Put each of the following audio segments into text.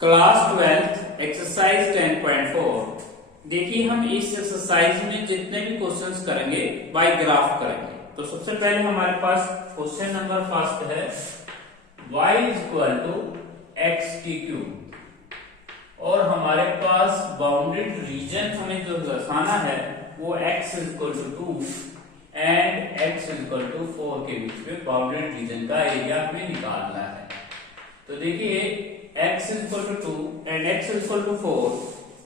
Class 12 exercise 10.4। देखिए हम इस एक्सरसाइज में जितने भी क्वेश्चंस करेंगे बाय ग्राफ करेंगे। तो सबसे पहले हमारे पास क्वेश्चन नंबर फर्स्ट है y equal to x t cube और हमारे पास बाउंडेड रीजन हमें जो दर्शाना है वो x equal to 2 and x equal to 4 के बीच में बाउंडेड रीजन का एरिया हमें निकालना है। तो देखिए x equal to 2 and x equal to 4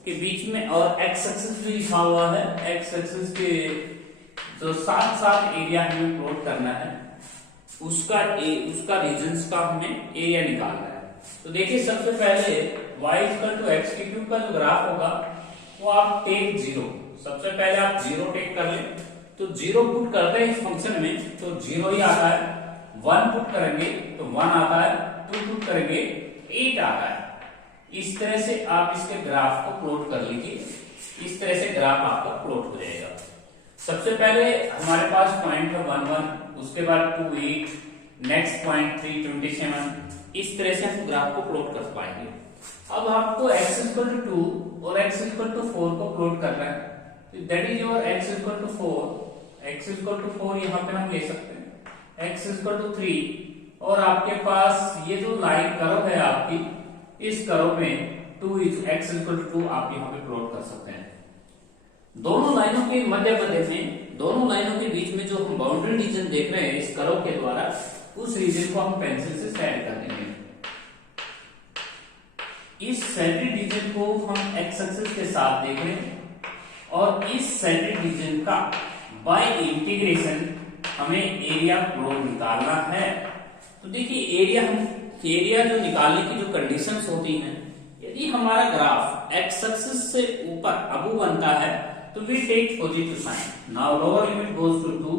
के बीच में और x एक्सिस भी लिखा हुआ है। x एक्सिस के जो साथ साथ एरिया हमें प्लॉट करना है उसका रीजन्स का हमें एरिया निकालना है। तो देखिए सबसे पहले y इक्वल टू एक्स की क्यूब का जो ग्राफ होगा वो आप टेक 0, सबसे पहले आप 0 टेक कर लें। तो 0 पुट करते हैं इस फंक्शन में तो 0 ही आता है, 1 पुट करेंगे तो 1 आता है, 2 पुट करेंगे 8 आता है। इस तरह से आप इसके ग्राफ को प्लॉट कर लीजिए। इस तरह से ग्राफ आपका प्लॉट हो जाएगा। सबसे पहले हमारे पास पॉइंट है 1 1, उसके बाद 2 8, नेक्स्ट पॉइंट 3 27। इस तरह से हम ग्राफ को प्लॉट कर पाएंगे। अब आपको x इक्वल टू 2 और x इक्वल टू 4 को प्लॉट करना है। That is your x equal to 4। x equal to 4 यहाँ पे हम ले सकते हैं, x इक्वल टू 3 और आपके पास ये जो लाइन कर्व है आपकी, इस कर्व में 2 x इक्वल टू 2 आप यहाँ पे प्लॉट कर सकते हैं। दोनों लाइनों के मध्य में, दोनों लाइनों के बीच में जो हम बाउंड्री रीजन देख रहे हैं इस कर्व के द्वारा, उस रीजन को हम पेंसिल से सेट कर देंगे। इस सेंट्रिक रीजन को हम एक्स एक्सिस के साथ देख रहे हैं और इस सेंट्रिक रीजन का बाय इंटीग्रेशन हमें एरिया प्लॉट निकालना है। तो देखिए एरिया जो निकालने की जो कंडीशंस होती हैं, यदि हमारा ग्राफ एक्स एक्सिस से ऊपर अबू बनता है तो we take positive sign. Now lower limit goes to 2,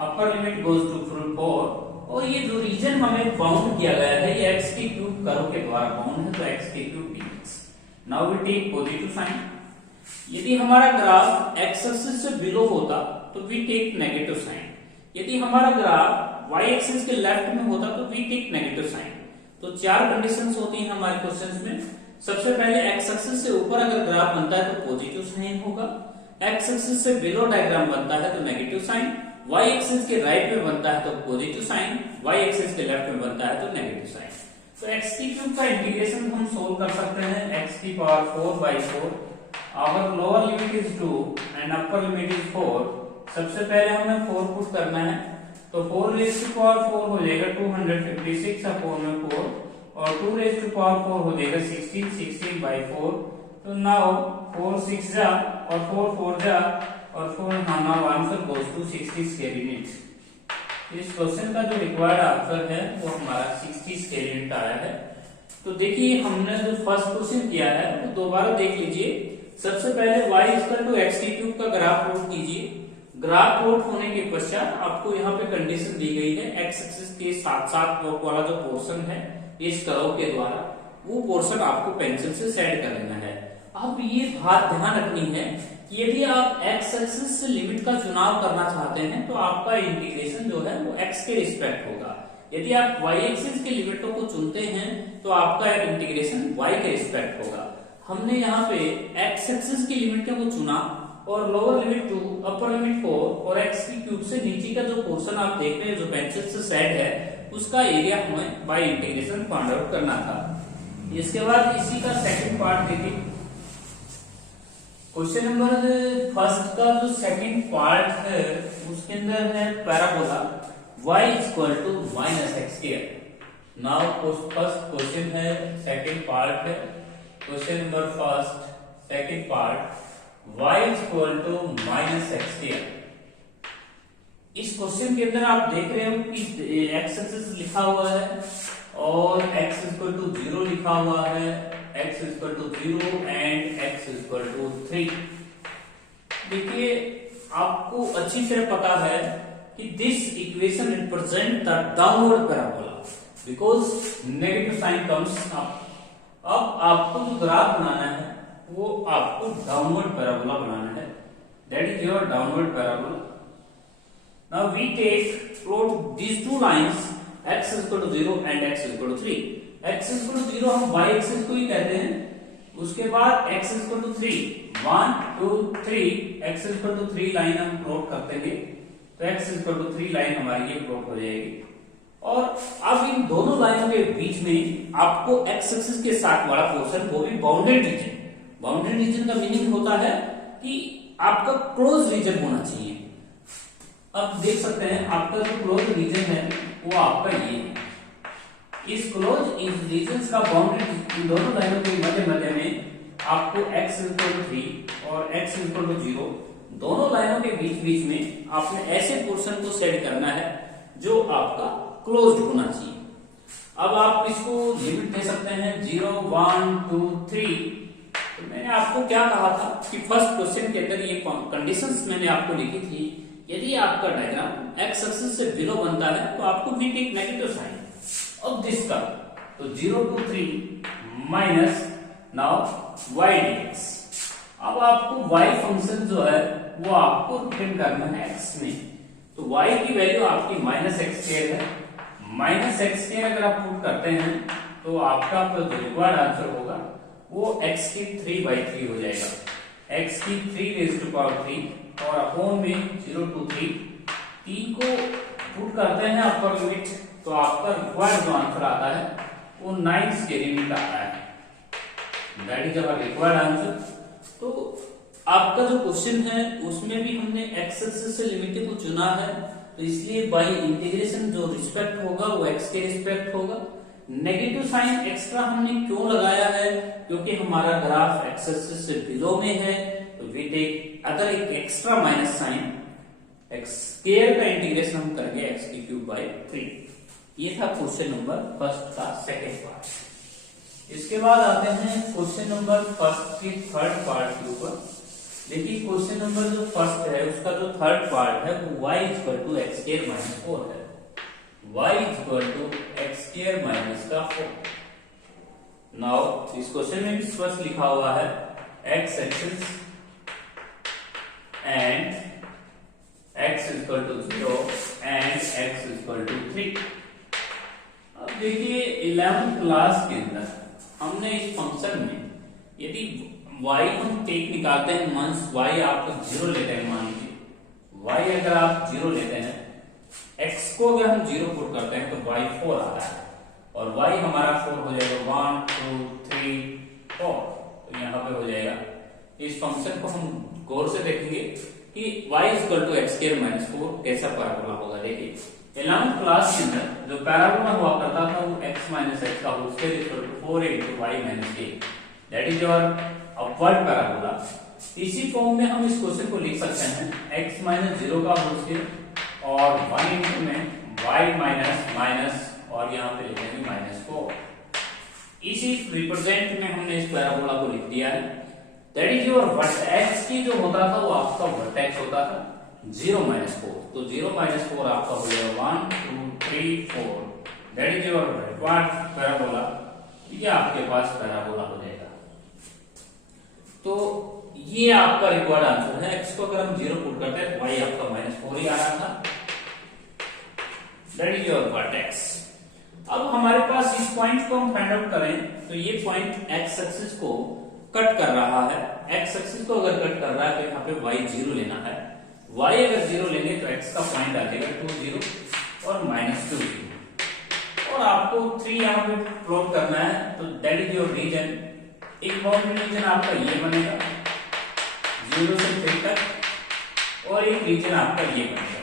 upper limit goes to 4 और ये जो रीजन हमें बाउंड किया गया है ये एक्स की क्यूब कर्व के द्वारा बाउंड है, तो एक्स की cube dx। Now we take positive sign. यदि हमारा ग्राफ एक्स एक्सिस से बिलो होता तो वी टेक नेगेटिव साइन। यदि हमारा ग्राफ y एक्सिस के लेफ्ट में होता तो वी टेक नेगेटिव साइन। तो 4 कंडीशंस होती हैं हमारे क्वेश्चंस में। सबसे पहले x एक्सिस से ऊपर अगर ग्राफ बनता है तो पॉजिटिव साइन होगा, x एक्सिस से बिलो डायग्राम बनता है तो नेगेटिव साइन, y एक्सिस के राइट में बनता है तो पॉजिटिव साइन, y एक्सिस के लेफ्ट में बनता है तो नेगेटिव साइन। तो x की क्यूब का इंटीग्रेशन हम सोल्व कर सकते हैं x की पावर 4/4। अगर lower limit is 2 and upper limit is 4, सबसे पहले हमें 4 पुट करना है तो 4 रेज़ टू पावर 4 हो जाएगा 256 अपॉन में 4 और 2 रेज़ टू पावर 4 हो जाएगा 16/4। तो नाउ 4 6 जा और 4 4 जा और 4 now answer goes to 60 square unit. इस क्वेश्चन का जो रिक्वायर्ड आंसर है वो हमारा 60 स्क्वायर यूनिट आया है। तो देखिए हमने जो फर्स्ट क्वेश्चन किया है वो दोबारा देख लीजिए। सबसे पहले y इक्वल टू एक्स की क्यूब का ग्राफ प्लॉट कीजिए। ग्राफ प्लॉट होने के पश्चात आपको यहाँ पे कंडीशन दी गई है एक्स एक्सिस के साथ साथ वाला जो पोर्शन है इस कर्व के द्वारा, वो पोर्शन आपको पेंसिल से सेट कर लेना है। अब ये बात ध्यान रखनी है कि यदि आप एक्स एक्सिस से लिमिट का चुनाव करना चाहते हैं तो आपका इंटीग्रेशन जो है वो एक्स के रिस्पेक्ट होगा। यदि आप y एक्सिस के लिमिटों को चुनते हैं तो आपका इंटीग्रेशन y के रिस्पेक्ट होगा। हमने यहाँ पे x एक्सिस की लिमिटों को चुना और लोअर लिमिट 2, अपर लिमिट 4 और x की क्यूब से नीचे का जो पोर्शन आप देख रहे हैं जो पेंसिल से सेट है उसका एरिया हमें बाय इंटीग्रेशन फाइंड आउट करना था। इसके बाद इसी का सेकंड पार्ट देखिए। क्वेश्चन नंबर फर्स्ट का जो सेकंड पार्ट है उसके अंदर है parabola y equal to -x²। Now first question है, सेकंड पार्ट है question number first second part y equal to -x²। इस क्वेश्चन के अंदर आप देख रहे हो कि x एक्सिस लिखा हुआ है और x इक्वल टू 0 लिखा हुआ है, x equal to 0 and x equal to 3। देखिए आपको अच्छी तरह पता है कि this equation represent the downward parabola because negative sign comes up. अब आपको जो ग्राफ बनाना है वो आपको डाउनवर्ड पैराबोला बनाना है, that is your downward parabola. Now we take plot these two lines x equal to 0 and x equal to 3। x equal to 0 हम y axis को ही कहते हैं। उसके बाद x equal to 3, 1 2 3, x equal to 3 line हम plot करते हैं, तो x इक्वल टू 3 लाइन हमारी ये प्लॉट हो जाएगी। और अब इन दोनों लाइनों के बीच में आपको x एक्सिस के साथ वाला पोर्शन, वो भी बाउंडेड रीजन। बाउंडेड रीजन का मीनिंग होता है कि आपका क्लोज रीजन होना चाहिए। अब देख सकते हैं आपका जो क्लोज रीजन है वो आपका ये है। इस क्लोज इस रीजन का बाउंडेड दोनों लाइनों के मध्य में आपको x इक्वल टू 3 और x इक्वल टू 0 दोनों लाइनों के बीच में आपने ऐसे पोर्शन को सेट करना है जो आपका क्लोज्ड होना चाहिए। अब आप इसको लिमिट दे सकते हैं 0 1 2 3। तो मैंने आपको क्या कहा था कि फर्स्ट क्वेश्चन के अंदर ये कंडीशंस मैंने आपको लिखी थी। यदि आपका डायग्राम एक्स एक्सिस से बिलो बनता है तो आपको भी take negative sign of this का, तो 0 to 3 minus now y dx। अब आपको y फंक्शन जो है वो आपको रिप्रेजेंट करना है x में, तो y की वैल्यू आपकी माइनस एक्स स्क्वायर है। माइनस एक्स स्क्वायर अगर आप पुट करते हैं तो आपका जो रिक्वायर्ड आंसर होगा वो x की 3/3 हो जाएगा। x की 3 और अपॉन में 0 to 3 3 को पुट करते हैं अपर लिमिट, तो आपका रिक्वायर्ड जो आंसर आता है वो 9 स्क्वायर यूनिट आता है। That is our required answer. तो आपका जो क्वेश्चन है उसमें भी हमने x एक्सिस से लिमिट को चुना है, तो इसलिए बाय इंटीग्रेशन जो रिस्पेक्ट होगा वो x के रिस्पेक्ट होगा। नेगेटिव साइन एक्स्ट्रा हमने क्यों लगाया है, क्योंकि हमारा ग्राफ x एक्सिस से बिलो में है, तो वी टेक अगर एक extra minus sign x square का इंटीग्रेशन हम करेंगे x की क्यूब बाय 3। ये था क्वेश्चन नंबर फर्स्ट का सेकंड पार्ट। इसके बाद आते हैं क्वेश्चन नंबर फर्स्ट की थर्ड पार्ट के ऊपर। देखिए क्वेश्चन नंबर जो फर्स्ट है उसका जो थर्ड पार्ट है वो y equal to x square minus 4 है। y equal to x square minus का 4। नाउ इस क्वेश्चन में भी स्पष्ट लिखा हुआ है x axis and x equal to 0 and x equal to 3। अब देखिए 11th क्लास के अंदर हमने इस फंक्शन में यदि y हम टेक निकालते हैं, मंस y आप 0 लेते हैं, मान लीजिए y अगर आप 0 लेते हैं, x को अगर हम 0 पुट करते हैं तो y 4 आता है और y हमारा 4 हो जाएगा 1 2 3 4। तो यहाँ पे हो जाएगा। इस फंक्शन को हम गौर से देखेंगे कि y equal to x square minus 4 कैसा पैराबोला होगा। देखिए 11th क्लास के अंदर जो पैराबोला हुआ करता था वो x माइनस एक्स का whole square equal to 4 into y minus a, that is your upward parabola. इसी फॉर्म में हम इस क्वेश्चन को लिख सकते हैं x माइनस 0 का होल स्क्वायर और 1 इंटू में y माइनस माइनस और यहाँ पे लिखेंगे माइनस 4। इसी रिप्रेजेंट में हमने इस पैराबोला को लिख दिया है। दैट इज योर x की जो होता था वो आपका वर्टेक्स होता था 0 माइनस 4, तो 0 माइनस 4 आपका हो जाएगा 1 2 3 4। That is your required parabola. ये आपके पास पैराबोला हो जाएगा। तो ये आपका रिक्वायर्ड आंसर है। x को अगर हम 0 पुट करते हैं y आपका माइनस 4 ही आ रहा था। That is your vertex. अब हमारे पास इस पॉइंट को हम फाइंड आउट करें तो ये पॉइंट x एक्सिस को कट कर रहा है। x एक्सिस को अगर कट कर रहा है तो यहाँ पे y 0 लेना है। y अगर 0 लेंगे तो x का पॉइंट आ जाएगा 2 0 और माइनस 2 0 और आपको 3 यहाँ पे प्लॉट करना है, तो दैट इज योर रीजन। एक बाउंड्री रीजन आपका ये बनेगा 0 से 3 तक और एक रीजन आपका ये बनेगा।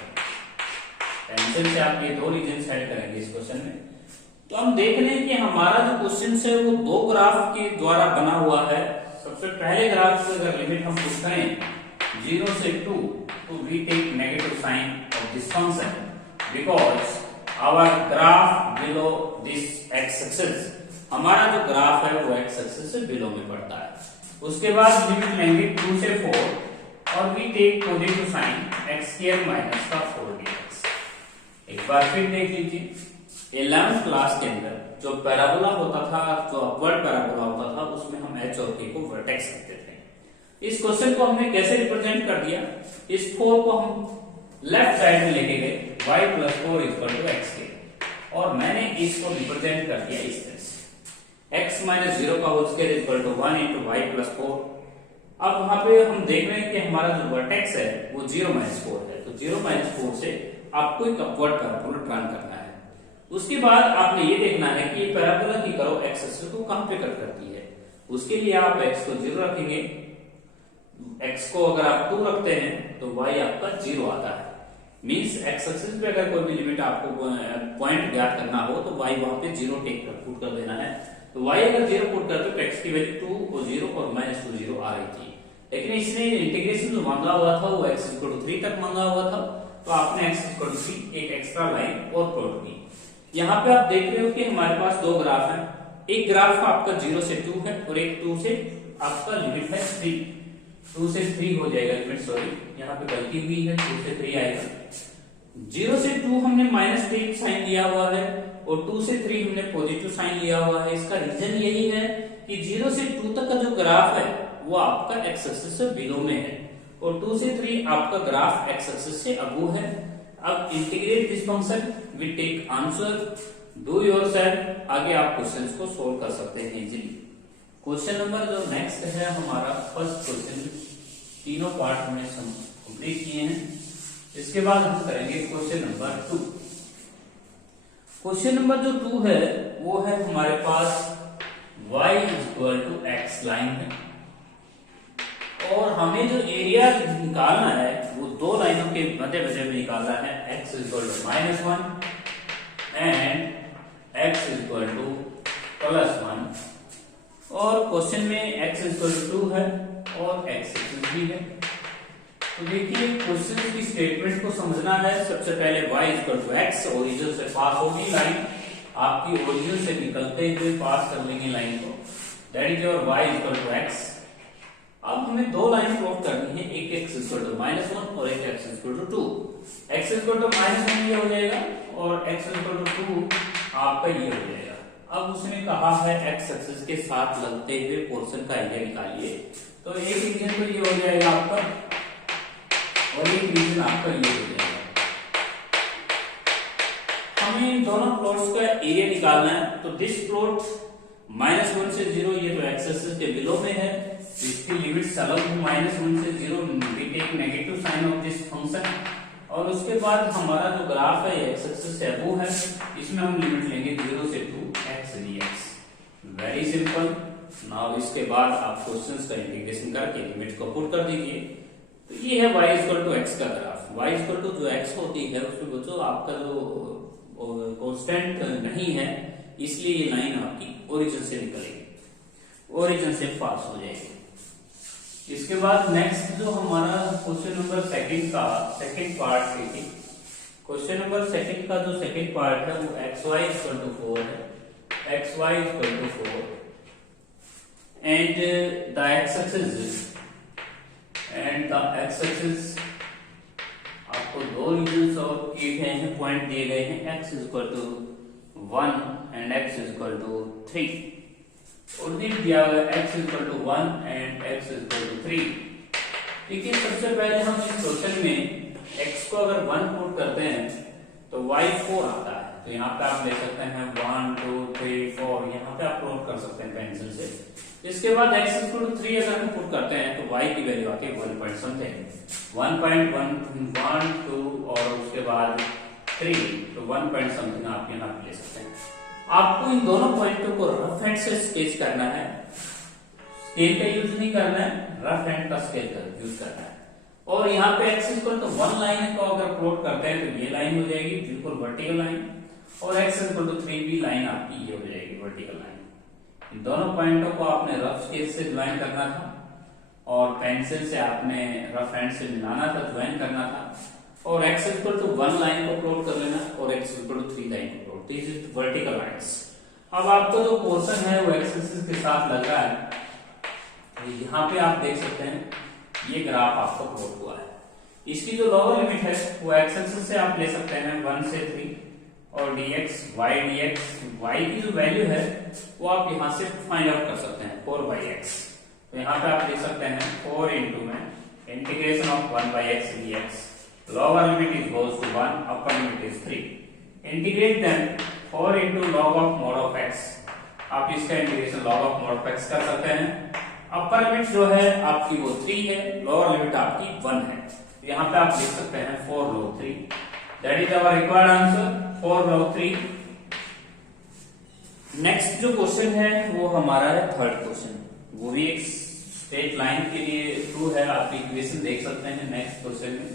पेंसिल से आप ये दो रीजन सेट करेंगे इस क्वेश्चन में। तो हम देख रहे हैं कि हमारा जो क्वेश्चन है वो दो ग्राफ के द्वारा बना हुआ है। सबसे पहले ग्राफ से अगर लिमिट हम पुट करें 0 से 2 तो we take negative sign of this function because our graph below this x axis. हमारा जो ग्राफ है वो एक्स एक्सिस से बिलो में पड़ता है। उसके बाद लिमिट लेंगे 2 से 4 और we take positive sign x square minus का 4 dx। एक बार फिर देख लीजिए 11th क्लास के अंदर जो पैराबोला होता था, जो अपवर्ड पैराबोला होता था, उसमें हम h और k को वर्टेक्स कहते थे। इस क्वेश्चन को हमने कैसे रिप्रेजेंट कर दिया, इस 4 को हम लेफ्ट साइड में लेके गए y plus 4 equal to x के। और मैंने इसको रिप्रेजेंट कर दिया इस तरह से x माइनस 0 का whole square equal to 1 into y plus 4। अब वहां पे हम देख रहे हैं कि हमारा जो वर्टेक्स है वो 0 माइनस 4 है, तो 0 माइनस 4 से आपको एक अपवर्ड पैराबोला ड्रा करना है। उसके बाद आपने ये देखना है कि पैराबोला की कर्व एक्स एक्सिस को कहां पे कट करती है। उसके लिए आप x को 0 रखेंगे, x को अगर आप 2 रखते हैं तो y आपका 0 आता है। मींस x एक्सिस पे अगर कोई भी लिमिट आपको पॉइंट ज्ञात करना हो तो y वहां पे 0 पुट कर देना है। तो y अगर 0 पुट करते तो x की वैल्यू 2 और 0 और माइनस 2 0 आ रही थी, लेकिन इसने इंटीग्रेशन जो मांगा हुआ था वो x 3 तक मांगा हुआ था, तो आपने x 3 एक एक्स्ट्रा लाइन और प्लॉट की। यहाँ पे आप देख रहे हो कि हमारे पास दो ग्राफ हैं, एक ग्राफ आपका 0 से 2 है और एक 2 से आपका लिमिट है 3। 2 से 3 हो जाएगा लिमिट, सॉरी यहाँ पे गलती हुई है, 2 से 3 आएगा। 0 से 2 हमने माइनस 3 साइन लिया हुआ है और 2 से 3 हमने पॉजिटिव साइन लिया हुआ है। इसका रीजन यही है कि 0 से 2 तक का जो ग्राफ है वो आपका एक्स एक्सिस से बिलो में है और 2 से 3 आपका ग्राफ एक्स एक्सिस से अबव है। अब integrate this function we take answer, do yourself. आगे आप क्वेश्चंस को सोल्व कर सकते हैं इजीली। क्वेश्चन नंबर जो नेक्स्ट है हमारा फर्स्ट क्वेश्चन, तीनों पार्ट हमने कंप्लीट किए हैं। इसके बाद हम करेंगे क्वेश्चन नंबर 2। क्वेश्चन नंबर जो 2 है वो है हमारे पास y equal to x line है और हमें जो एरिया निकालना है वो दो लाइनों के मध्य में निकालना है, x equal to -1 and x equal to +1। और क्वेश्चन में x इक्वल टू 2 है और x भी है। तो देखिए क्वेश्चन की स्टेटमेंट को समझना है। सबसे पहले y equal to x, origin से पास होगी लाइन, आपकी ओरिजिन से निकलते हुए पास कर लेंगे लाइन को, that is your y equal to x। अब हमें दो लाइन प्लॉट करनी है, एक x इक्वल टू -1 और एक x equal to 2। x equal to -1 ये हो जाएगा और x इक्वल टू 2 आपका ये हो जाएगा। अब उसने कहा है x एक्सिस के साथ लगते हुए पोर्शन का एरिया निकालिए, तो एक रीजन तो ये हो जाएगा आपका और एक रीजन आपका ये हो जाएगा। हमें इन दोनों प्लॉट्स का एरिया निकालना है, तो दिस प्लॉट -1 से 0 ये तो x एक्सिस के बिलो में है, इसकी लिमिट्स अलग है, -1 से 0 we take negative sign of this function. और उसके बाद हमारा जो ग्राफ है x एक्सिस से अबव है, इसमें हम लिमिट लेंगे 0 से 2 x dx। Very simple. Now इसके बाद आप क्वेश्चंस का इंटीग्रेशन करके लिमिट को पुट कर दीजिए। तो ये है y इक्वल टू x का ग्राफ। y इक्वल टू जो x होती है उसमें बच्चों आपका जो कांस्टेंट नहीं है, इसलिए ये लाइन आपकी ओरिजिन से निकलेगी, ओरिजिन से पास हो जाएगी। इसके बाद नेक्स्ट जो हमारा क्वेश्चन नंबर सेकंड का सेकंड पार्ट है, क्वेश्चन नंबर सेकंड का जो सेकंड पार्ट है वो xy इक्वल टू 4 है, xy equal to 4 and the x axis आपको दो रीजन्स और किए गए हैं, पॉइंट दिए गए हैं, x equal to 1 and x equal to 3 और दिया हुआ x equal to 1 and x equal to 3। देखिए सबसे पहले हम इस क्वेश्चन में x को अगर 1 पुट करते हैं तो y 4 आता है, तो यहाँ पे आप ले सकते हैं 1 2 3 4, यहाँ पे आप प्लॉट कर सकते हैं पेंसिल से। इसके बाद x इक्वल टू 3 अगर हम पुट करते हैं तो y की वैल्यू आती है 1.2 और उसके बाद 3, तो 1 पॉइंट समथिंग आप यहाँ पे ले सकते हैं। आपको इन दोनों पॉइंटों को रफ हैंड से स्केच करना है, स्केल का यूज नहीं करना है, रफ हैंड का स्केल का यूज करना है। और यहाँ पे x इक्वल टू 1 लाइन को अगर प्लॉट करते हैं तो ये लाइन हो जाएगी बिल्कुल वर्टिकल लाइन, और x इक्वल टू 3 भी लाइन आपकी ये हो जाएगी वर्टिकल लाइन। इन दोनों पॉइंटों को आपने रफ स्केच से ज्वाइन करना था और पेंसिल से आपने रफ हैंड से मिलाना था, ज्वाइन करना था, और x इक्वल टू 1 लाइन को प्लॉट कर लेना और x इक्वल टू 3 लाइन को plot, this is vertical lines. अब आपका जो पोर्शन है वो x एक्सिस के साथ लग रहा है, यहाँ पे आप देख सकते हैं ये ग्राफ आपका प्लॉट हुआ है। इसकी जो लोअर लिमिट है वो x एक्सिस से आप ले सकते हैं 1 से 3 और dx y की जो वैल्यू है वो आप यहाँ से फाइंड आउट कर सकते हैं 4/x। तो यहाँ पे आप लिख सकते हैं 4 इंटू में integration of 1/x dx, lower limit is goes to 1, upper limit is 3, integrate them 4 into log of mod of x, आप इसका integration log of mod of x कर सकते हैं। अपर लिमिट जो है आपकी वो 3 है, लोअर लिमिट आपकी 1 है। यहाँ पे आप लिख सकते हैं 4 log 3, that is our required answer 4 log 3। Next जो क्वेश्चन है वो हमारा है थर्ड क्वेश्चन, वो भी एक स्ट्रेट लाइन के लिए ट्रू है, आप इक्वेशन देख सकते हैं नेक्स्ट क्वेश्चन में।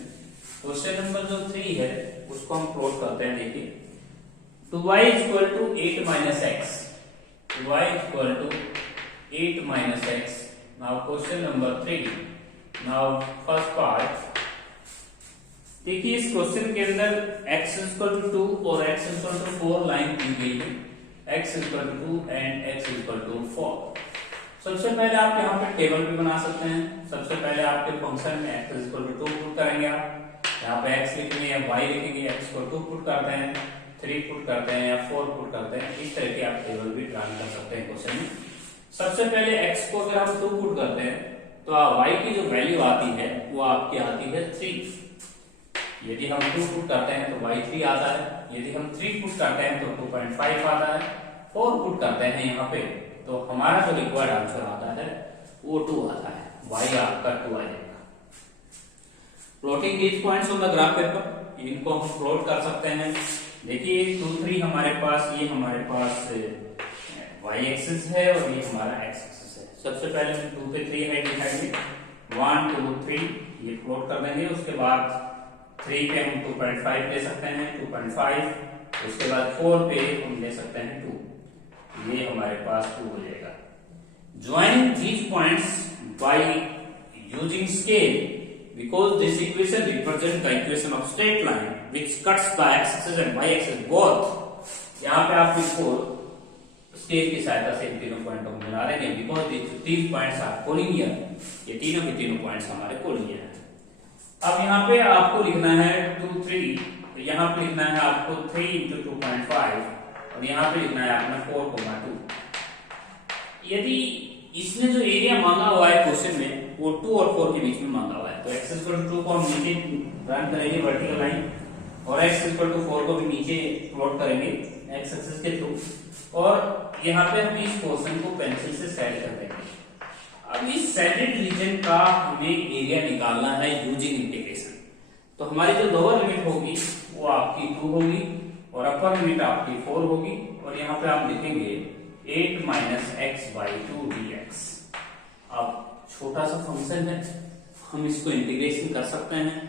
क्वेश्चन नंबर जो 3 है उसको हम प्लॉट करते हैं। देखिए 2y equal to 8 minus x, 2y equal to 8 minus x. Now question number 3, now first part. देखिए इस क्वेश्चन के अंदर x इक्वल टू 2 और x इक्वल टू 4 लाइन दी गई है, x equal to 2 and x equal to 4। सबसे पहले आप यहाँ पे टेबल भी बना सकते हैं। सबसे पहले आपके फंक्शन में x इक्वल टू 2 पुट करेंगे, आप यहाँ पे x लिखेंगे या y लिखेंगे, x को 2 पुट करते हैं, 3 पुट करते हैं या 4 पुट करते हैं। इस तरह के आप टेबल भी ड्रा कर सकते हैं क्वेश्चन में। सबसे पहले x को अगर हम 2 पुट करते हैं तो y की जो वैल्यू आती है वो आपकी आती है 3। यदि हम 2 पुट करते हैं तो y 3 आता है, यदि हम 3 पुट करते हैं तो 2.5 आता है, 4 पुट करते हैं यहाँ पे तो हमारा जो रिक्वायर्ड आंसर आता है वो 2 आता है, y आपका 2 आ जाएगा। Plotting these points on the graph paper, इनको हम प्लॉट कर सकते हैं। देखिए 2 3 हमारे पास, ये हमारे पास y एक्सिस है और ये हमारा x एक्सिस है। सबसे पहले हम 2 पे 3 हाइट दिखाएंगे, 1 2 3 ये प्लॉट कर देंगे। उसके बाद 3 पे हम 2.5 ले सकते हैं, 2.5। उसके बाद 4 पे हम ले सकते हैं 2, ये हमारे पास 2 हो जाएगा। Joining these points by using scale, because this equation represents the equation of straight line which cuts the x-axis and y-axis both। यहाँ पे आप इसको स्केल की सहायता से इन तीनों पॉइंटों को मिला देंगे, because these points are collinear, ये तीनों के तीनों पॉइंट्स हमारे collinear हैं। अब यहाँ पे आपको लिखना है 2 3, तो यहाँ पे लिखना है आपको 3 into 2.5 और यहाँ पे लिखना है आपने 4,2। यदि इसने जो एरिया मांगा हुआ है क्वेश्चन में वो 2 और 4 के बीच में मांगा हुआ है, तो x इक्वल टू 2 को हम नीचे रन करेंगे वर्टिकल लाइन और x इक्वल टू 4 को भी नीचे प्लॉट करेंगे x एक्सिस के थ्रू, और यहाँ पे हम इस पोर्शन को पेंसिल से सेट कर देंगे। अब इस सेटेड रीजन का हमें एरिया निकालना है यूजिंग इंटीग्रेशन। तो हमारी जो लोअर लिमिट होगी वो आपकी 2 होगी और अपर लिमिट आपकी 4 होगी, और यहाँ पे आप लिखेंगे 8 माइनस एक्स बाई 2 dx। अब छोटा सा फंक्शन है, हम इसको इंटीग्रेशन कर सकते हैं।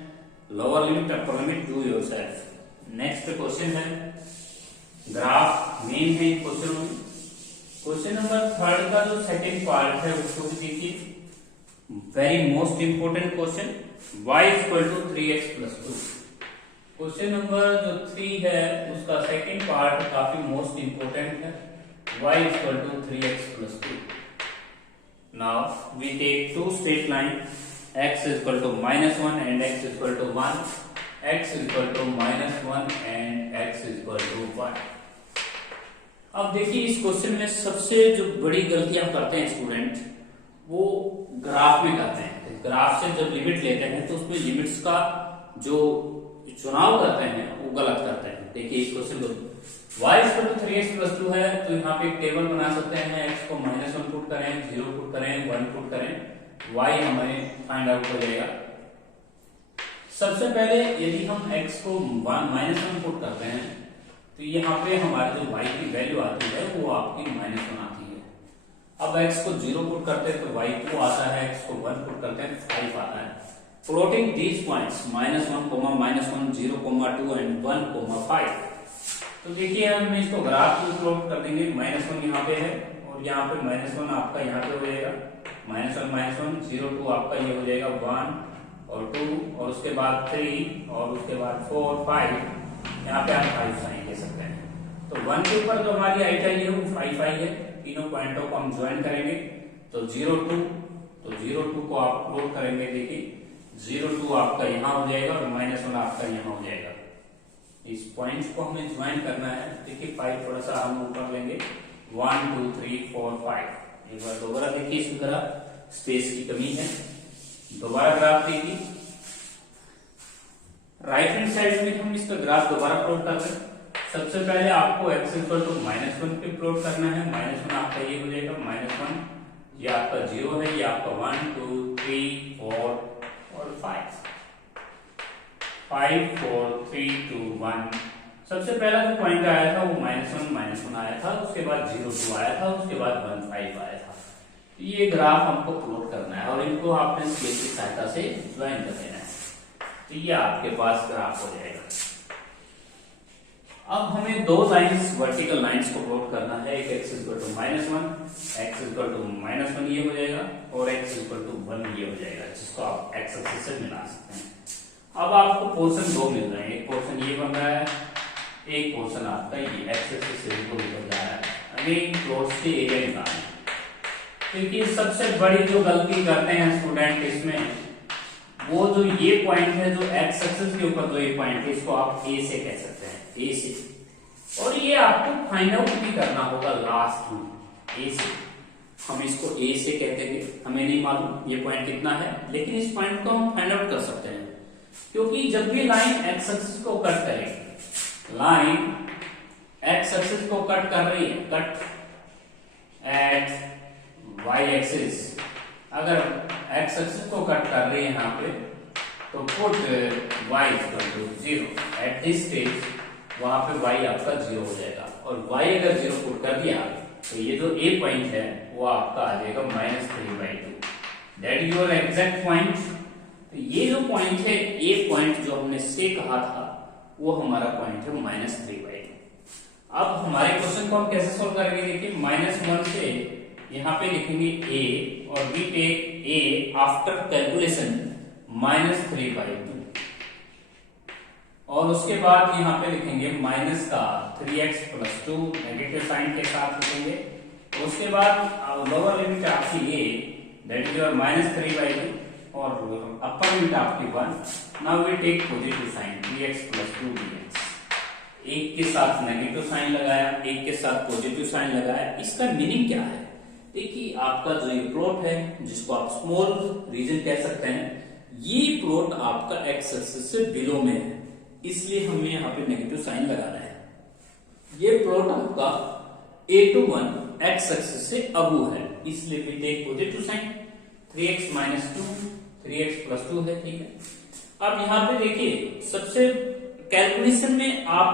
Lower limit upper limit do yourself. Next question है, ग्राफ मेन है क्वेश्चन में। क्वेश्चन नंबर 3 का जो सेकंड पार्ट है उसको भी देखिए, very most important question, y equal to 3x plus 2। Question number जो 3 है उसका सेकंड पार्ट काफी मोस्ट इंपोर्टेंट है, y equal to 3x plus 2. Now we take two straight line, x is equal to -1 and x is equal to 1, x is equal to -1 and x is equal to 1। अब देखिए इस question में सबसे जो बड़ी गलतियां करते हैं स्टूडेंट वो ग्राफ में करते हैं। ग्राफ से जब लिमिट लेते हैं तो उसमें लिमिट्स का जो चुनाव करते हैं वो गलत करते हैं। देखिए इस क्वेश्चन को y equal to 3x plus 2 है तो यहाँ पे एक टेबल बना सकते हैं, x को -1 पुट करें, 0 पुट करें, 1 पुट करें, y हमें फाइंड आउट हो जाएगा। सबसे पहले यदि हम x को -1 पुट करते हैं तो यहाँ पे हमारे जो y की वैल्यू आती है वो आपकी -1 आती है। अब x को 0 पुट करते हैं तो y 2 आता है, x को 1 पुट करते हैं 5 आता है। Plotting these points -1, -1, 0, 2 and 1, 5। तो देखिए हम इसको ग्राफ में प्लॉट कर देंगे। -1 यहाँ पे है और यहाँ पे -1 आपका यहाँ पे हो जाएगा, -1, 0, 2 आपका ये हो जाएगा 1 और 2 और उसके बाद 3 और उसके बाद 4, 5, यहाँ पे आप 5 साइन ले सकते हैं। तो 1 के ऊपर जो हमारी हाइट आई है वो 5 आई है। तीनों पॉइंटों को हम ज्वाइन करेंगे तो 0, 2, तो 0, 2 को आप प्लॉट करेंगे। देखिए 0, 2 आपका यहाँ हो जाएगा और -1 आपका यहाँ हो जाएगा। इस पॉइंट्स को हमें ज्वाइन करना है। देखिए 5 थोड़ा सा हम ऊपर लेंगे, 1 2 3 4 5। एक बार दोबारा देखिए इसकी तरह स्पेस की कमी है। दोबारा ग्राफ देखिए, राइट हैंड साइड में हम इसका ग्राफ दोबारा प्लॉट कर रहे हैं। सबसे पहले आपको x इक्वल टू -1 पे प्लॉट करना है। -1 आपका ये हो जाएगा, -1 ये आपका 0 है, ये आपका 1 2 3 4 और 5 5 4 3 2 1। सबसे पहला जो पॉइंट आया था वो -1 आया था, उसके बाद 0 2 आया था, उसके बाद 1 5 आया था। ये ग्राफ हमको प्लॉट करना है और इनको आपने स्केल की सहायता से ज्वाइन कर देना है। तो ये आपके पास ग्राफ हो जाएगा। अब हमें दो लाइंस, वर्टिकल लाइंस को प्लॉट करना है। एक x equal to -1, x equal to -1 ये हो जाएगा और x इक्वल टू 1 ये हो जाएगा, जिसको आप x एक्सिस से मिला सकते हैं। अब आपको पोर्शन दो मिल रहे हैं, एक पोर्शन ये बन रहा है, एक पोर्शन आपका ये x एक्सिस से निकल जा रहा है। अगेन प्लॉट से एरिया निकालना, क्योंकि सबसे बड़ी जो गलती करते हैं स्टूडेंट इसमें, वो जो ये पॉइंट है, जो x एक्सिस के ऊपर जो ये पॉइंट है, इसको आप a से कह सकते हैं, ए से। और ये आपको फाइंड आउट भी करना होगा लास्ट में, ए से। हम इसको ए से कहते हैं, हमें नहीं मालूम ये पॉइंट कितना है, लेकिन इस पॉइंट को हम फाइंड आउट कर सकते हैं। क्योंकि जब भी लाइन एक्स एक्सिस को कट करेगी, लाइन एक्स एक्सिस को कट कर रही है, कट एट वाई एक्सिस, अगर एक्स एक्सिस को कट कर रही है यहाँ पे, तो put y equal to 0 at this stage, वहां पे y आपका 0 हो जाएगा। और y अगर 0 पुट कर दिया तो ये जो a पॉइंट है वो आपका आ जाएगा -3/2, दैट योर एग्जैक्ट पॉइंट। तो ये जो पॉइंट है, a पॉइंट जो हमने से कहा था, वो हमारा पॉइंट है -3/2। अब हमारे क्वेश्चन को हम कैसे सोल्व करेंगे, देखिए -1 से यहाँ पे लिखेंगे a और we take a after calculation -3/2, और उसके बाद यहाँ पे लिखेंगे माइनस का 3x + 2 नेगेटिव साइन के साथ लिखेंगे। उसके बाद लोअर लिमिट आपकी ये, दैट इज योर -3/2, और अपर लिमिट आपकी 1। Now we take positive sign 3x + 2 dx। एक के साथ नेगेटिव साइन लगाया, एक के साथ पॉजिटिव साइन लगाया। इसका मीनिंग क्या है? देखिए आपका जो ये प्लॉट है, जिसको आप स्मॉल रीजन कह सकते हैं, ये प्लॉट आपका एक्स एक्सिस से बिलो में है, इसलिए हमें यहाँ पे नेगेटिव साइन लगाना है। ये प्लॉट आपका a to 1 एक्स एक्सिस से अबू है, इसलिए we take positive sign 3x - 2 3x + 2 है, ठीक है। अब यहाँ पे देखिए, सबसे कैलकुलेशन में आप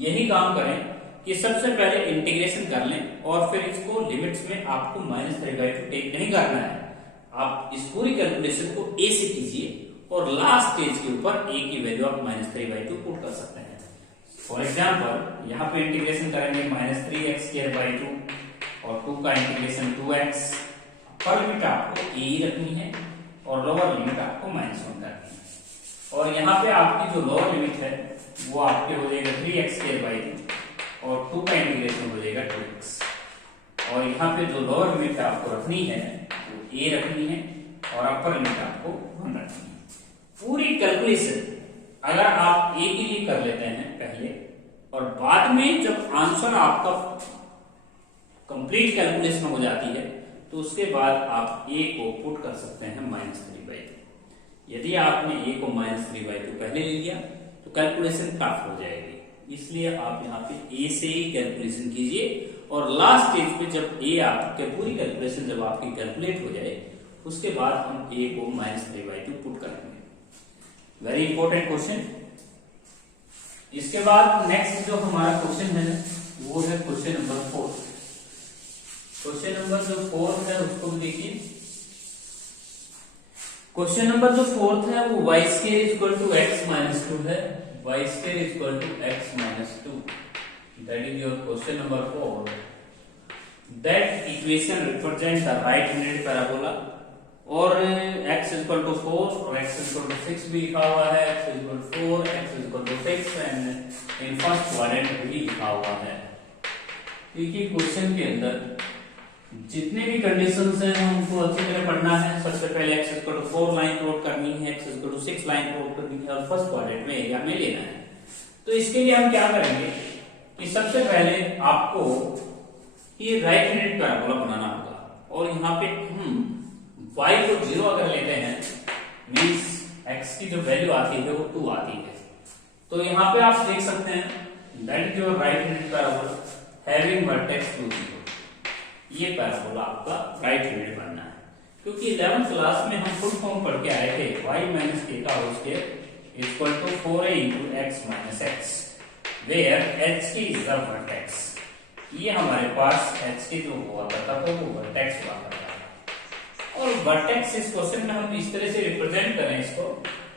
यही काम करें कि सबसे पहले इंटीग्रेशन कर लें और फिर इसको लिमिट्स में आपको -3/2 टेक नहीं करना है। आप इस पूरी कैलकुलेशन को a से कीजिए और लास्ट स्टेज के ऊपर a की वैल्यू आप -3/2 पुट कर सकते हैं। फॉर एग्जांपल यहाँ पे इंटीग्रेशन करेंगे -3x² 2 और 2 का इंटीग्रेशन 2x। अपर लिमिट आपको a ही रखनी है और लोअर लिमिट आपको -1 करनी है। और यहाँ पे आपकी जो लोअर लिमिट है वो आपके हो जाएगा 3x² और 2 का इंटीग्रेशन हो जाएगा 2x। और यहाँ पे जो लोअर लिमिट आपको रखनी है वो a रखनी है और अपर लिमिट आपको 1 रखनी है। पूरी कैलकुलेशन अगर आप a के लिए कर लेते हैं पहले, और बाद में जब आंसर आपका कंप्लीट कैलकुलेशन हो जाती है, तो उसके बाद आप a को पुट कर सकते हैं -3/2। यदि आपने a को -3/2 पहले ले लिया तो कैलकुलेशन टफ हो जाएगी, इसलिए आप यहाँ पे a से ही कैलकुलेशन कीजिए और लास्ट स्टेज पे जब a आपके पूरी कैलकुलेशन जब आपकी कैलकुलेट हो जाए, उसके बाद हम a को -3/2 पुट करेंगे। Very important question. इसके बाद नेक्स्ट जो हमारा क्वेश्चन है वो है क्वेश्चन नंबर 4। क्वेश्चन नंबर जो 4 है उसको देखिए। क्वेश्चन नंबर जो 4 है वो y² = x - 2 है। y² = x - 2, that is your question number 4। That equation represent the right handed parabola, और x = 4 और x = 6 भी लिखा हुआ है, x = 4 x = 6 and in first quadrant भी लिखा हुआ है। देखिए क्वेश्चन के अंदर जितने भी कंडीशंस हैं हमको अच्छी तरह पढ़ना है। सबसे पहले x = 4 लाइन प्लॉट करनी है, x = 6 लाइन प्लॉट करनी है और फर्स्ट क्वाड्रेंट में एरिया में लेना है। तो इसके लिए हम क्या करेंगे कि सबसे पहले आपको ये राइट हैंडेड पैराबोला बनाना होगा, और यहाँ पे हम y को 0 अगर लेते हैं, मींस x की जो वैल्यू आती है वो 2 आती है। तो यहाँ पे आप देख सकते हैं that is your right handed parabola having vertex 2 0। ये पैराबोला आपका राइट हैंडेड बनना है, क्योंकि 11th क्लास में हम फुल फॉर्म पढ़ के आए थे y माइनस k का whole square equal to 4a into x minus x, where h की इज द वर्टेक्स। ये हमारे पास h की जो हुआ करता था वो वर्टेक्स हुआ करता था, और वर्टेक्स इस क्वेश्चन में हम इस तरह से रिप्रेजेंट करें इसको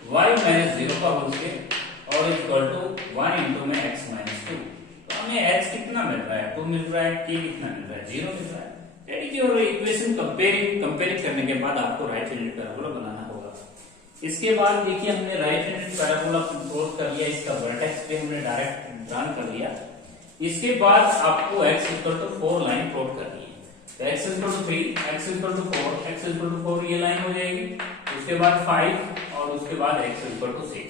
y माइनस 0 का होल स्क्वायर और इक्वल टू 1 इंटू में x माइनस 2। तो हमें h कितना मिल रहा है, 2 मिल रहा है, k कितना मिल रहा है, 0 मिल रहा है। और इक्वेशन कंपेयरिंग करने के बाद आपको राइट हैंडेड पैराबोला बनाना होगा। इसके बाद देखिए हमने राइट हैंडेड पैराबोला प्लॉट कर लिया, इसका वर्टेक्स पे हमने डायरेक्ट ड्रॉ कर लिया। इसके बाद आपको x equal to 4 line plot करनी है। तो x equal to 3, x equal to 4, x equal to 4 ये लाइन हो जाएगी, उसके बाद 5 और उसके बाद x इक्वल टू 6,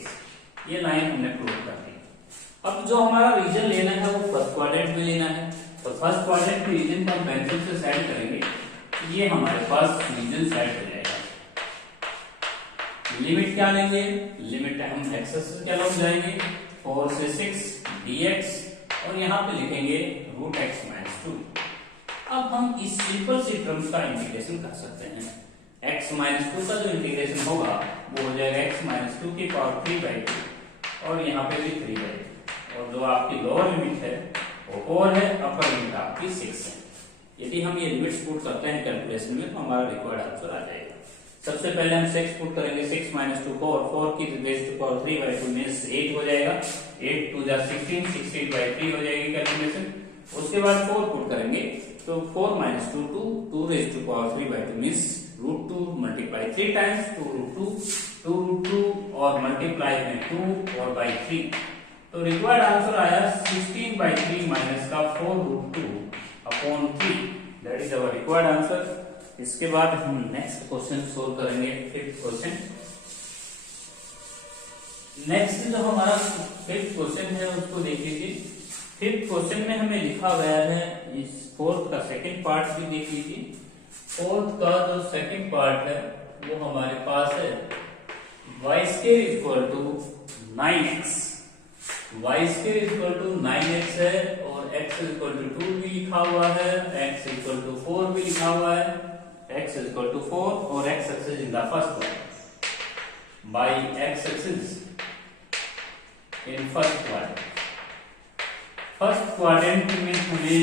ये लाइन हमने प्लॉट कर दी। अब जो हमारा रीजन लेना है वो फर्स्ट क्वाड्रेंट में लेना है, तो फर्स्ट क्वाड्रेंट के रीजन को हम पेंसिल से सेट करेंगे, ये हमारे पास रीजन सेट हो जाएगा। लिमिट क्या लेंगे, लिमिट हम एक्सेस से क्या लग जाएंगे 4 से 6 dx और यहाँ पे लिखेंगे रूट x माइनस 2। अब हम इस सिंपल सी टर्म्स का इंटीग्रेशन कर सकते हैं। x माइनस 2 का जो इंटीग्रेशन होगा वो हो जाएगा x माइनस 2 की पावर 3/2 और यहाँ पे भी 3/2, और जो आपकी लोअर लिमिट है वो 4 है, अपर लिमिट आपकी 6 है। यदि हम ये लिमिट्स पुट करते हैं कैलकुलेशन में तो हमारा रिक्वायर्ड आंसर आ जाएगा। सबसे पहले हम 6 पुट करेंगे, 6 माइनस 2 4, 4 की रेज़ टू पावर 3/2 मींस 8 हो जाएगा, 8 2 जा 16, 16/3 हो जाएगी कैलकुलेशन। उसके बाद 4 पुट करेंगे तो 4 minus 2 2, 2 raise to power 3/2 means √2 multiply 3 times 2 √2 और मल्टीप्लाई में 2 और बाई 3, तो रिक्वायर्ड आंसर आया 16/3 माइनस का 4√2 upon 3, that is our required answer. इसके बाद हम नेक्स्ट क्वेश्चन सोल्व करेंगे, फिफ्थ क्वेश्चन। नेक्स्ट जो हमारा फिफ्थ क्वेश्चन है उसको देख लीजिए। फिफ्थ क्वेश्चन में हमें लिखा गया है, इस फोर्थ का सेकंड पार्ट भी देख लीजिए। फोर्थ का जो सेकंड पार्ट है वो हमारे पास है y square equal to 9x, y square equal to 9x है और x इक्वल टू 2 भी लिखा हुआ है, x इक्वल टू 4 भी लिखा हुआ है, x इक्वल टू 4 और x axis in the first quadrant by x axis in first quadrant. First quadrant में हमें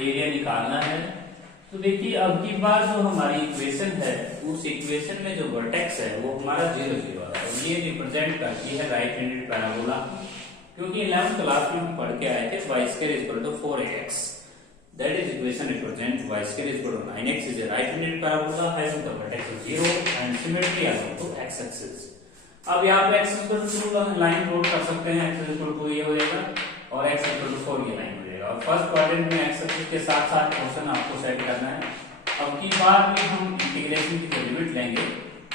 एरिया निकालना है। तो देखिए अब की बार जो हमारी इक्वेशन है उस इक्वेशन में जो वर्टेक्स है वो हमारा 0 0 है, और ये रिप्रेजेंट करती है राइट हैंडेड पैराबोला, क्योंकि 11th क्लास में हम पढ़ के आए थे y square equal to 4ax, that is equation represent y square equal to 9x is a right handed parabola having the vertex 0 and symmetry along to x axis. अब यहाँ पे x equal to line plot कर सकते हैं, x equal to ये हो जाएगा और x इक्वल टू 4 ये लाइन हो जाएगा, और फर्स्ट क्वाड्रेंट में x एक्सिस के साथ साथ पोर्शन आपको सेट करना है। अब की बार में हम इंटीग्रेशन की जो लिमिट लेंगे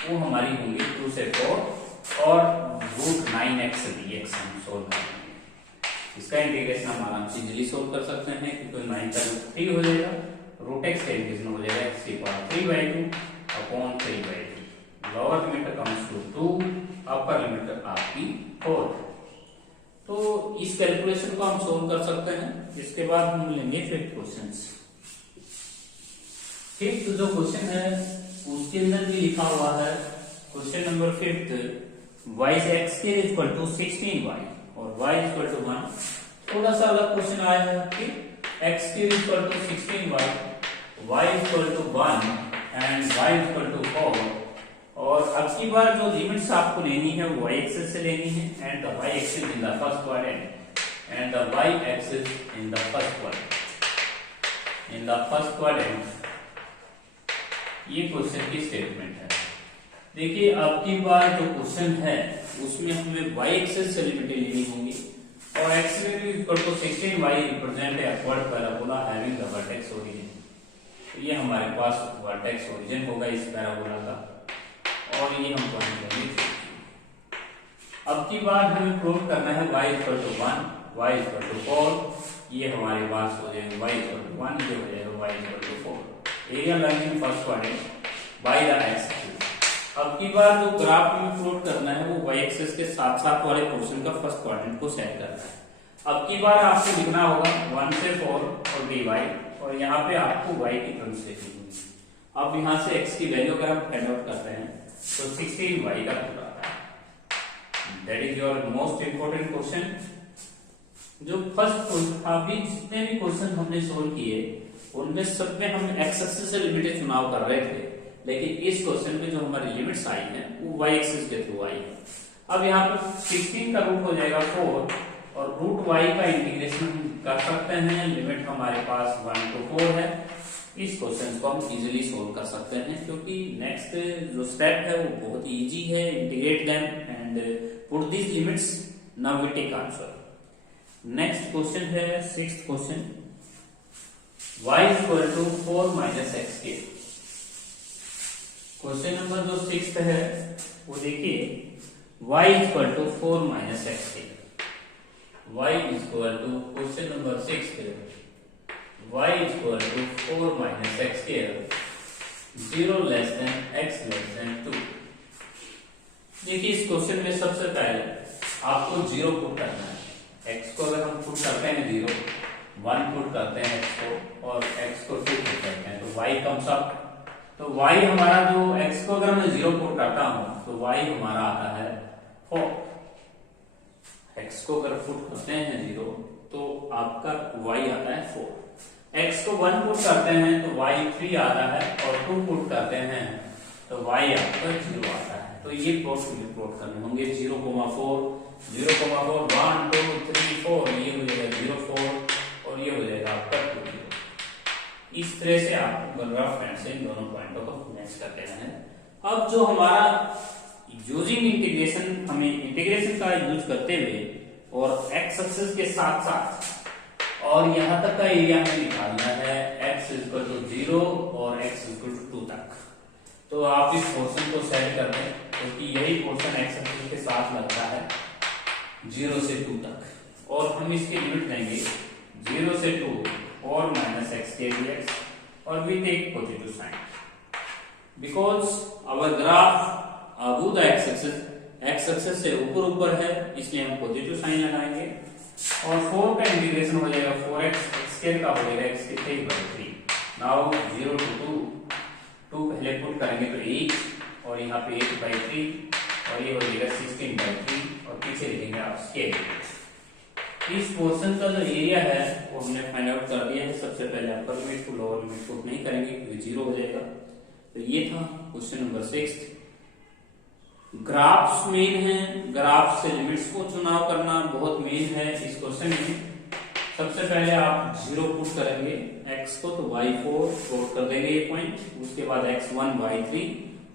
वो हमारी होंगी 2 से 4 और √9x dx हम सोल्व करेंगे। इसका इंटीग्रेशन हम आराम से इजीली सोल्व कर सकते हैं, क्योंकि 9 का रूट 3 हो जाएगा, रूट x का इंटीग्रेशन हो जाएगा x की power 3/2 upon 3/2, lower limit comes to 2, upper limit आपकी 4। तो इस कैलकुलेशन को हम सोल्व कर सकते हैं। इसके बाद हम लेंगे फिफ्थ क्वेश्चन। फिफ्थ जो क्वेश्चन है उसके अंदर भी लिखा हुआ है, question number fifth, y x के इक्वल टू 16y और y इक्वल टू 1। थोड़ा सा अलग क्वेश्चन आया है कि x के equal to 16y, y equal to 1 and y equal to 4, और अब की बार जो लिमिट्स आपको लेनी है वो y एक्सिस से लेनी है, and the y axis in the first quadrant and the y axis in the first quadrant in the first quadrant. ये क्वेश्चन की स्टेटमेंट है। देखिए अब की बार जो क्वेश्चन है उसमें हमें y एक्सिस से लिमिट लेनी होंगी, और x equal to 16y represent a upward parabola having the vertex origin. तो ये हमारे पास वर्टेक्स ओरिजिन होगा इस पैराबोला का, और ये हम पॉइंट लेंगे। अब की बार हमें प्रूव करना है y equal to 1, y equal to 4, ये हमारे पास हो जाएगा y इक्वल टू 1, ये हो जाएगा y equal to 4। Area line in first quadrant by the x axis. अब की बार जो ग्राफ में प्लॉट करना है वो y एक्सिस के साथ साथ वाले पोर्शन का फर्स्ट क्वाड्रेंट को सेट करना है। अब की बार आपको लिखना होगा 1 से 4 और dy, और यहाँ पे आपको y की टर्म्स लिखनी होगी। अब यहाँ से x की वैल्यू अगर हम फाइंड आउट करते हैं तो 16y का पूरा आता है। That is your most important question. जो फर्स्ट क्वेश्चन था, अभी जितने भी क्वेश्चन हमने सोल्व किए उनमें सब में हम एक्स एक्सिस से लिमिटेड चुनाव कर रहे थे, लेकिन इस क्वेश्चन में जो हमारी लिमिट्स आई हैं वो y एक्सिस के थ्रू आई है। अब यहाँ पर 16 का रूट हो जाएगा 4 और रूट y का इंटीग्रेशन हम कर सकते हैं। लिमिट हमारे पास 1 to 4 है। इस क्वेश्चन को हम इजीली सोल्व कर सकते हैं, क्योंकि नेक्स्ट जो स्टेप है वो बहुत इजी है। Integrate them and put these limits, now we take answer. Next question है 6th question, y equal to 4 minus x के। क्वेश्चन नंबर जो 6th है वो देखिए, y equal to 4 minus x के। y equal to question number 6 है, y equal to 4 minus x के, 0 less than x less than 2। देखिए इस क्वेश्चन में सबसे पहले आपको 0 पुट करना है। x को अगर हम पुट करते हैं 0, 1 पुट करते हैं x को, और x को 2 पुट करते हैं तो y कम्स अप। तो y हमारा जो x को अगर मैं 0 पुट करता हूं तो y हमारा आता है 4। x को अगर पुट करते हैं 0 तो आपका y आता है 4। x को 1 पुट करते हैं तो y 3 आता है, और 2 पुट करते हैं तो y आपका 0 आता है। तो ये प्लॉट करने होंगे 0,4, 0,4, 1 2 3 4, ये हो जाएगा 0,4 और ये हो जाएगा आपका 2,0। इस तरह से आप रफ एंड से इन दोनों पॉइंटों को मैच कर लेना है। अब जो हमारा यूजिंग इंटीग्रेशन, हमें इंटीग्रेशन का यूज करते हुए और x एक्सिस के साथ साथ और यहां तक का एरिया हमें निकालना है, x इक्वल टू 0 और x इक्वल टू 2 तक। तो आप इस पोर्शन को सेट कर दें, क्योंकि यही पोर्शन x एक्सिस के साथ लगता है 0 से 2 तक, और हम इसकी लिमिट लेंगे 0 से 2 और माइनस एक्स के dx, और we take positive sign because our graph above the x axis से ऊपर है, इसलिए हम पॉजिटिव साइन लगाएंगे। और 4 का इंटीग्रेशन हो जाएगा 4x, x का हो जाएगा x के 3/3। नाउ 0 to 2 पहले पुट करेंगे तो 8, और यहाँ पे 8/3, और ये हो जाएगा 16/3, और पीछे लिखेंगे आप स्केल। इस पोर्शन का जो एरिया है वो हमने फाइंड आउट कर दिया है। सबसे पहले अपर लिमिट को लोअर लिमिट पुट नहीं करेंगे क्योंकि 0 हो जाएगा। तो ये था क्वेश्चन नंबर 6। ग्राफ्स मेन है, ग्राफ से लिमिट्स को चुनाव करना बहुत मेन है इस क्वेश्चन में। सबसे पहले आप 0 पुट करेंगे x को तो y4 प्लॉट कर देंगे ये पॉइंट, उसके बाद x1 y3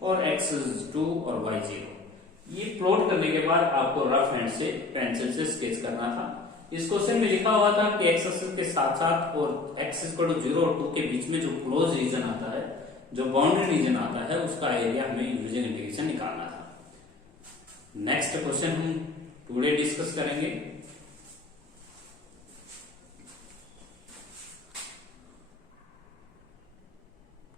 और x2 और y0। ये प्लॉट करने के बाद आपको रफ हैंड से पेंसिल से स्केच करना था। इस क्वेश्चन में लिखा हुआ था कि x एक्सिस के साथ साथ और x इक्वल टू 0 और 2 के बीच में जो क्लोज रीजन आता है, जो बाउंड्री रीजन आता है, उसका एरिया हमें यूजिंग इंटीग्रेशन निकालना था। नेक्स्ट क्वेश्चन हम टुडे डिस्कस करेंगे